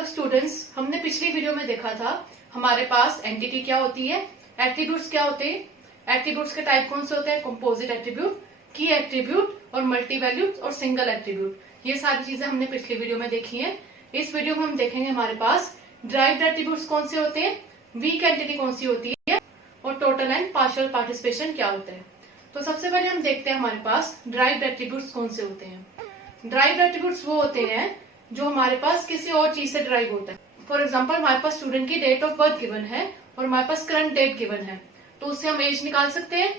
Hello students, हमने पिछली video में देखा था हमारे पास एंटिटी क्या होती है, एट्रीब्यूट्स क्या होते हैं, एट्रीब्यूट्स के टाइप कौन से होते हैं, कंपोजिट एट्रीब्यूट, की एट्रीब्यूट और मल्टी वैल्यूड और सिंगल एट्रीब्यूट। ये सारी चीजें हमने पिछली वीडियो में देखी हैं। इस वीडियो में हम देखेंगे हमारे पास ड्राइव्ड एट्रीब्यूट्स कौन से होते हैं, वीक एंटिटी कौन सी होती है और टोटल एंड पार्शियल पार्टिसिपेशन क्या होता है। तो सबसे पहले हम देखते हैं हमारे पास ड्राइव्ड एट्रीब्यूट्स कौन से होते हैं। ड्राइव्ड एट्रीब्यूट्स वो होते हैं जो हमारे पास किसी और चीज से ड्राइव होता है। फॉर एग्जाम्पल, हमारे पास स्टूडेंट की डेट ऑफ बर्थ गिवन है और हमारे पास करंट डेट गिवन है, तो उससे हम एज निकाल सकते हैं।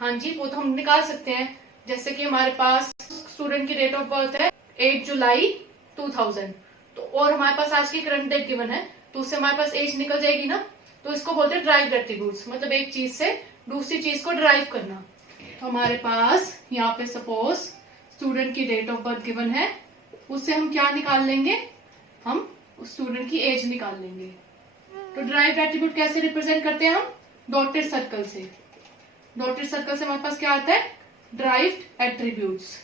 हाँ जी, वो तो हम निकाल सकते हैं। जैसे कि हमारे पास स्टूडेंट की डेट ऑफ बर्थ है 8 जुलाई 2000, तो और हमारे पास आज की करंट डेट गिवन है, तो उससे हमारे पास एज निकल जाएगी ना। तो इसको बोलते हैं ड्राइव्ड एट्रीब्यूट्स, मतलब एक चीज से दूसरी चीज को ड्राइव करना। तो हमारे पास यहाँ पे सपोज स्टूडेंट की डेट ऑफ बर्थ गिवन है, उससे हम क्या निकाल लेंगे, हम स्टूडेंट की एज निकाल लेंगे। तो ड्राइव्ड एट्रीब्यूट कैसे रिप्रेजेंट करते हैं हम, डॉटेड सर्कल से। डॉटेड सर्कल से हमारे पास क्या आता है, ड्राइव्ड एट्रीब्यूट्स।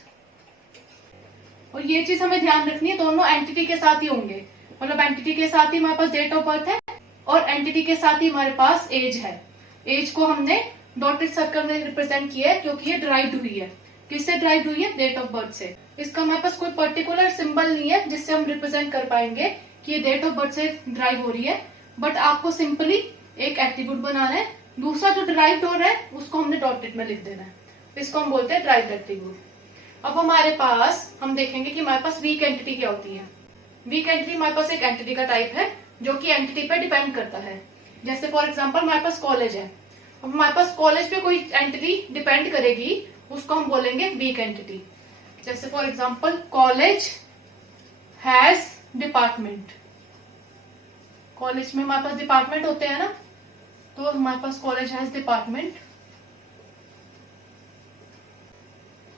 और ये चीज हमें ध्यान रखनी है, दोनों एंटिटी के साथ ही होंगे, मतलब एंटिटी के साथ ही हमारे पास डेट ऑफ बर्थ है और एंटिटी के साथ ही हमारे पास एज है। एज को हमने डॉटेड सर्कल में रिप्रेजेंट किया है क्योंकि ये ड्राइव्ड हुई है। किससे ड्राइव हुई है, डेट ऑफ बर्थ से। इसका हमारे पास कोई पर्टिकुलर सिंबल नहीं है जिससे हम रिप्रेजेंट कर पाएंगे कि ये डेट ऑफ बर्थ से ड्राइव हो रही है, बट आपको सिंपली एक एट्रीब्यूट बनाना है, दूसरा जो ड्राइव हो रहा है उसको हमने डॉटेड में लिख देना है। इसको हम बोलते हैं ड्राइव्ड एट्रीब्यूट। अब हमारे पास हम देखेंगे कि हमारे पास वीक एंटिटी क्या होती है। वीक एंटिटी हमारे पास एक एंटिटी का टाइप है जो कि एंटिटी पे डिपेंड करता है। जैसे फॉर एग्जाम्पल हमारे पास कॉलेज है, अब हमारे पास कॉलेज पे कोई एंटिटी डिपेंड करेगी, उसको हम बोलेंगे वीक एंटिटी। जैसे for example college has department. College में हमारे पास डिपार्टमेंट होते हैं ना, तो हमारे पास कॉलेज हैज डिपार्टमेंट।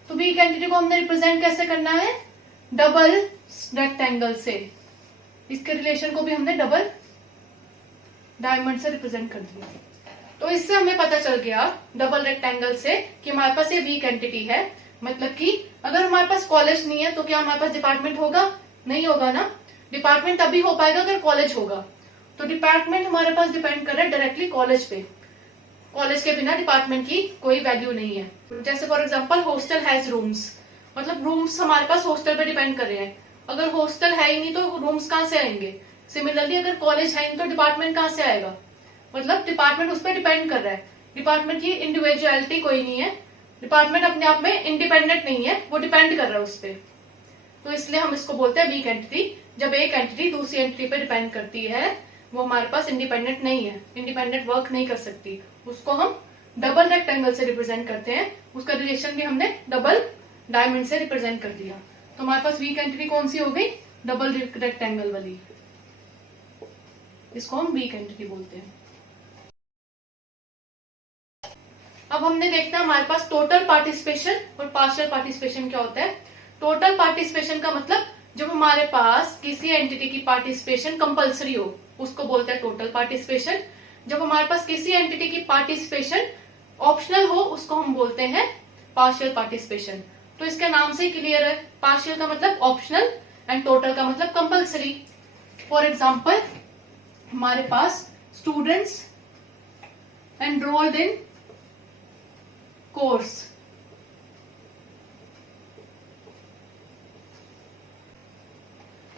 तो वीक एंटिटी को हमने रिप्रेजेंट कैसे करना है, डबल रेक्टेंगल से। इसके रिलेशन को भी हमने डबल डायमंड से रिप्रेजेंट कर दिया। तो इससे हमें पता चल गया डबल रेक्टेंगल से कि हमारे पास ये वीक एंटिटी है। मतलब कि अगर हमारे पास कॉलेज नहीं है तो क्या हमारे पास डिपार्टमेंट होगा, नहीं होगा ना। डिपार्टमेंट तभी हो पाएगा अगर कॉलेज होगा। तो डिपार्टमेंट हमारे पास डिपेंड कर रहा है डायरेक्टली कॉलेज पे। कॉलेज के बिना डिपार्टमेंट की कोई वैल्यू नहीं है। जैसे for example hostel has rooms, मतलब रूम्स हमारे पास हॉस्टल पे डिपेंड कर रहे हैं। अगर हॉस्टल है ही नहीं तो रूम्स कहाँ से आएंगे। सिमिलरली अगर कॉलेज है नहीं तो डिपार्टमेंट कहाँ से आएगा, मतलब डिपार्टमेंट उस पर डिपेंड कर रहा है। डिपार्टमेंट की इंडिविजुअलिटी कोई नहीं है, डिपार्टमेंट अपने आप में इंडिपेंडेंट नहीं है, वो डिपेंड कर रहा है उस पर। तो इसलिए हम इसको बोलते हैं वीक एंटिटी। जब एक एंटिटी दूसरी एंटिटी पे डिपेंड करती है, वो हमारे पास इंडिपेंडेंट नहीं है, इंडिपेंडेंट वर्क नहीं कर सकती, उसको हम डबल रेक्टेंगल से रिप्रेजेंट करते हैं। उसका रिलेशन भी हमने डबल डायमंड से रिप्रेजेंट कर दिया। तो हमारे पास वीक एंटिटी कौन सी हो गई, डबल रेक्टेंगल वाली। इसको हम वीक एंटिटी बोलते हैं। अब हमने देखना है हमारे पास टोटल पार्टिसिपेशन और पार्शियल पार्टिसिपेशन क्या होता है। टोटल पार्टिसिपेशन का मतलब जब हमारे पास किसी एंटिटी की पार्टिसिपेशन कंपलसरी हो, उसको बोलते हैं टोटल पार्टिसिपेशन। जब हमारे पास किसी एंटिटी की पार्टिसिपेशन ऑप्शनल हो, उसको हम बोलते हैं पार्शियल पार्टिसिपेशन। तो इसके नाम से ही क्लियर है, पार्शियल का मतलब ऑप्शनल एंड टोटल का मतलब कंपलसरी। फॉर एग्जाम्पल हमारे पास स्टूडेंट्स एनरोल्ड इन कोर्स।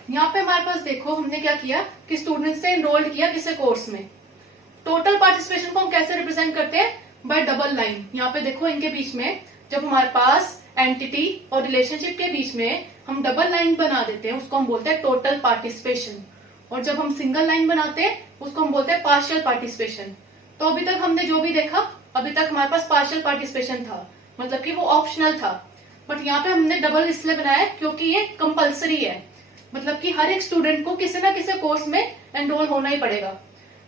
यहाँ पे हमारे पास देखो हमने क्या किया कि स्टूडेंट्स ने एनरोल्ड किया किसी कोर्स में। टोटल पार्टिसिपेशन को हम कैसे रिप्रेजेंट करते हैं, बाय डबल लाइन। यहाँ पे देखो इनके बीच में जब हमारे पास एंटिटी और रिलेशनशिप के बीच में हम डबल लाइन बना देते हैं, उसको हम बोलते हैं टोटल पार्टिसिपेशन। और जब हम सिंगल लाइन बनाते हैं उसको हम बोलते हैं पार्शियल पार्टिसिपेशन। तो अभी तक हमने जो भी देखा, अभी तक हमारे पास पार्शियल पार्टिसिपेशन था, मतलब कि वो ऑप्शनल था। बट यहाँ पे हमने डबल इसलिए बनाया क्योंकि ये कंपलसरी है, मतलब कि हर एक स्टूडेंट को किसी ना किसी कोर्स में एनरोल होना ही पड़ेगा।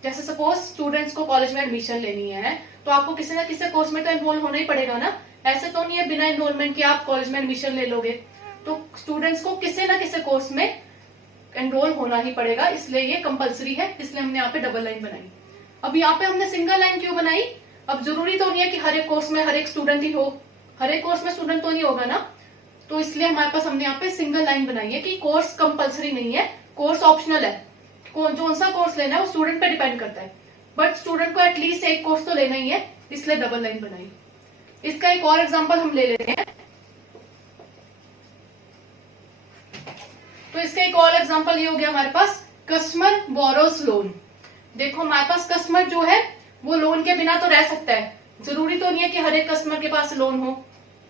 जैसे सपोज स्टूडेंट्स को कॉलेज में एडमिशन लेनी है तो आपको किसी ना किसी कोर्स में तो एनरोल होना ही पड़ेगा ना। ऐसे तो नहीं है बिना एनरोलमेंट के आप कॉलेज में एडमिशन ले लोगे। तो स्टूडेंट्स को किसी ना किसी कोर्स में एनरोल होना ही पड़ेगा, इसलिए ये कंपलसरी है, इसलिए हमने यहाँ पे डबल लाइन बनाई। अब यहाँ पे हमने सिंगल लाइन क्यों बनाई, अब जरूरी तो नहीं है कि हर एक कोर्स में हर एक स्टूडेंट ही हो, हर एक कोर्स में स्टूडेंट तो नहीं होगा ना। तो इसलिए हमारे पास हमने यहाँ पे सिंगल लाइन बनाई है कि कोर्स कंपलसरी नहीं है, कोर्स ऑप्शनल है। कौन सा कोर्स लेना है वो स्टूडेंट पे डिपेंड करता है, बट स्टूडेंट को एटलीस्ट एक कोर्स तो लेना ही है, इसलिए डबल लाइन बनाई। इसका एक और एग्जांपल हम ले लेते हैं। तो इसका एक और एग्जांपल ये हो गया हमारे पास, कस्टमर बोरोस लोन। देखो हमारे पास कस्टमर जो है वो लोन के बिना तो रह सकता है, जरूरी तो नहीं है कि हर एक कस्टमर के पास लोन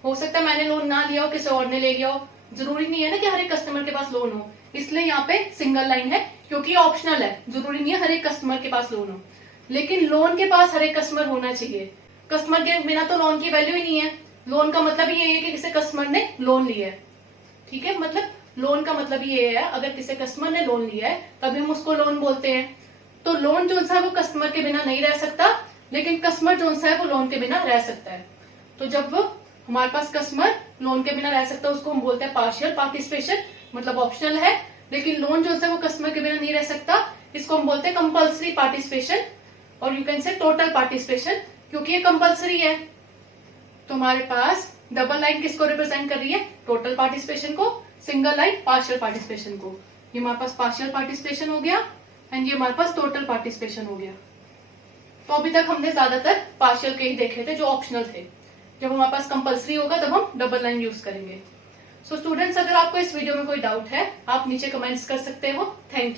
हो सकता है मैंने लोन ना लिया हो, किसी और ने ले लिया हो, जरूरी नहीं है ना कि हर एक कस्टमर के पास लोन हो, इसलिए यहाँ पे सिंगल लाइन है, क्योंकि ऑप्शनल है, जरूरी नहीं है हर एक कस्टमर के पास लोन हो। लेकिन लोन के पास हर एक कस्टमर होना चाहिए, कस्टमर के बिना तो लोन की वैल्यू ही नहीं है। लोन का मतलब ये है कि किसी कस्टमर ने लोन लिया है, ठीक है, मतलब लोन का मतलब ये है अगर किसी कस्टमर ने लोन लिया है तभी हम उसको लोन बोलते हैं। तो लोन जो सा है वो कस्टमर के बिना नहीं रह सकता, लेकिन कस्टमर जो सा है वो लोन के बिना रह सकता है। तो जब हमारे पास कस्टमर लोन के बिना रह सकता है उसको हम बोलते हैं पार्शियल पार्टिसिपेशन, मतलब ऑप्शनल है। लेकिन लोन जो है वो कस्टमर के बिना नहीं रह सकता, इसको हम बोलते हैं कंपल्सरी पार्टिसिपेशन, और you can say total participation, क्योंकि ये कंपल्सरी है। तो हमारे पास डबल लाइन किसको रिप्रेजेंट कर रही है, टोटल पार्टिसिपेशन को, सिंगल लाइन पार्शियल पार्टिसिपेशन को। ये हमारे पास पार्शियल पार्टिसिपेशन हो गया एंड ये हमारे पास टोटल पार्टिसिपेशन हो गया। तो अभी तक हमने ज्यादातर पार्शियल के ही देखे थे जो ऑप्शनल थे, जब हमारे पास कंपल्सरी होगा तब हम डबल लाइन यूज करेंगे। सो स्टूडेंट्स, अगर आपको इस वीडियो में कोई डाउट है आप नीचे कमेंट्स कर सकते हो। Thank you.